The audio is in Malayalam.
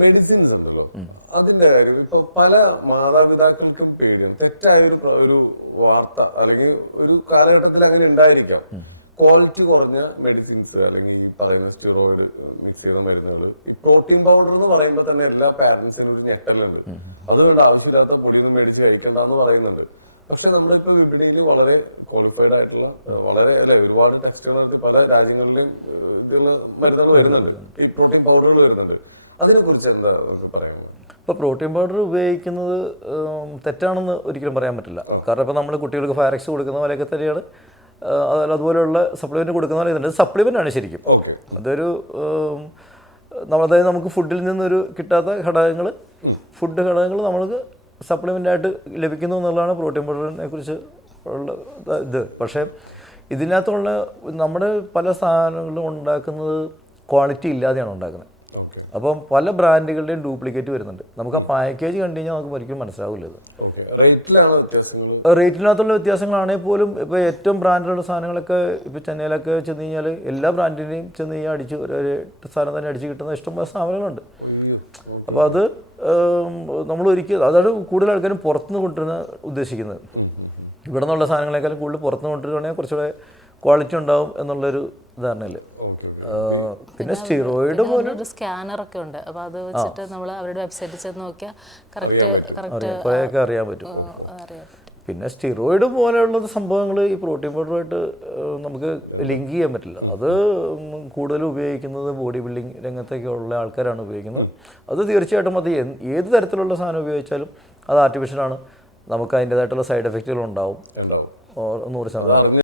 മെഡിസിൻസ് ഉണ്ടല്ലോ, അതിന്റെ കാര്യം ഇപ്പൊ പല മാതാപിതാക്കൾക്കും പേടിയാണ്. തെറ്റായ ഒരു വാർത്ത അല്ലെങ്കിൽ ഒരു കാലഘട്ടത്തിൽ അങ്ങനെ ഉണ്ടായിരിക്കാം. ക്വാളിറ്റി കുറഞ്ഞ മെഡിസിൻസ് അല്ലെങ്കിൽ ഈ പറയുന്ന സ്റ്റിറോയിഡ് മിക്സ് ചെയ്ത മരുന്നുകൾ, ഈ പ്രോട്ടീൻ പൗഡർ എന്ന് പറയുമ്പോൾ തന്നെ എല്ലാ പാരന്റ്സിനും ഒരു ഞെട്ടലുണ്ട്. അതുകൊണ്ട് ആവശ്യമില്ലാത്ത പൊടിയൊന്നും മേടിച്ച് കഴിക്കണ്ടെന്ന് പറയുന്നുണ്ട്. പക്ഷെ നമ്മുടെ ഇപ്പൊ വിപണിയിൽ വളരെ ക്വാളിഫൈഡ് ആയിട്ടുള്ള വളരെ ഒരുപാട് ടെസ്റ്റുകൾ നടത്തി പല രാജ്യങ്ങളിലും ഇതിലുള്ള മരുന്നുകൾ വരുന്നുണ്ട്, ഈ പ്രോട്ടീൻ പൗഡറുകൾ വരുന്നുണ്ട്. അതിനെ കുറിച്ച് എന്താ പറയാനുള്ളത്? ഇപ്പോൾ പ്രോട്ടീൻ പൗഡർ ഉപയോഗിക്കുന്നത് തെറ്റാണെന്ന് ഒരിക്കലും പറയാൻ പറ്റില്ല. കാരണം ഇപ്പോൾ നമ്മൾ കുട്ടികൾക്ക് ഫയറക്സ് കൊടുക്കുന്ന പോലെയൊക്കെ തന്നെയാണ് അതുപോലെയുള്ള സപ്ലിമെന്റ് കൊടുക്കുന്ന പോലെ ഇതുണ്ട്. സപ്ലിമെന്റ് ആണ് ശരിക്കും. അതൊരു അതായത് നമുക്ക് ഫുഡിൽ നിന്നൊരു കിട്ടാത്ത ഘടകങ്ങൾ, ഫുഡ് ഘടകങ്ങൾ നമുക്ക് സപ്ലിമെൻ്റായിട്ട് ലഭിക്കുന്നു എന്നുള്ളതാണ് പ്രോട്ടീൻ പൗഡറിനെ കുറിച്ച് ഉള്ള ഇത്. പക്ഷേ ഇതിനകത്തുള്ള നമ്മുടെ പല സാധനങ്ങളും ഉണ്ടാക്കുന്നത് ക്വാളിറ്റി ഇല്ലാതെയാണ് ഉണ്ടാക്കുന്നത്. അപ്പം പല ബ്രാൻഡുകളുടെയും ഡ്യൂപ്ലിക്കേറ്റ് വരുന്നുണ്ട്. നമുക്ക് ആ പാക്കേജ് കണ്ടു കഴിഞ്ഞാൽ നമുക്ക് ഒരിക്കലും മനസ്സിലാവില്ല. ഇത് റേറ്റിനകത്തുള്ള വ്യത്യാസങ്ങളാണെങ്കിൽ പോലും ഇപ്പോൾ ഏറ്റവും ബ്രാൻഡുള്ള സാധനങ്ങളൊക്കെ ഇപ്പോൾ ചെന്നൈയിലൊക്കെ ചെന്ന് കഴിഞ്ഞാൽ എല്ലാ ബ്രാൻഡിനെയും ചെന്ന് കഴിഞ്ഞാൽ അടിച്ച് ഒരു സാധനം തന്നെ അടിച്ച് കിട്ടുന്ന ഇഷ്ടംപോലെ സാധനങ്ങളുണ്ട്. അപ്പോൾ അത് നമ്മൾ ഒരിക്കലും അതാണ് കൂടുതൽ ആൾക്കാരും പുറത്തുനിന്ന് കൊണ്ടുവരുന്ന ഉദ്ദേശിക്കുന്നത്. ഇവിടെ നിന്നുള്ള സാധനങ്ങളെക്കാളും കൂടുതൽ പുറത്തുനിന്ന് കൊണ്ടുവരുവാണെങ്കിൽ കുറച്ചുകൂടെ ക്വാളിറ്റി ഉണ്ടാവും എന്നുള്ളൊരു ധാരണയില്ല. പിന്നെ സ്റ്റിറോയിഡ് പോലെ ഒരു സ്കാനർ ഒക്കെ ഉണ്ട്. അപ്പോൾ അത് വെച്ചിട്ട് നമ്മൾ അവരുടെ വെബ്സൈറ്റിൽ ചെന്ന് നോക്കിയാൽ കറക്റ്റ് കുറേയൊക്കെ അറിയാൻ പറ്റും. പിന്നെ സ്റ്റിറോയിഡ് പോലെയുള്ള സംഭവങ്ങൾ ഈ പ്രോട്ടീൻ പൗഡറുമായിട്ട് നമുക്ക് ലിങ്ക് ചെയ്യാൻ പറ്റില്ല. അത് കൂടുതലും ഉപയോഗിക്കുന്നത് ബോഡി ബിൽഡിംഗ് രംഗത്തൊക്കെ ഉള്ള ആൾക്കാരാണ് ഉപയോഗിക്കുന്നത്. അത് തീർച്ചയായിട്ടും അത് ഏത് തരത്തിലുള്ള സാധനം ഉപയോഗിച്ചാലും അത് ആർട്ടിഫിഷ്യലാണ്. നമുക്ക് അതിൻ്റെതായിട്ടുള്ള സൈഡ് എഫക്റ്റുകൾ ഉണ്ടാവും 100%.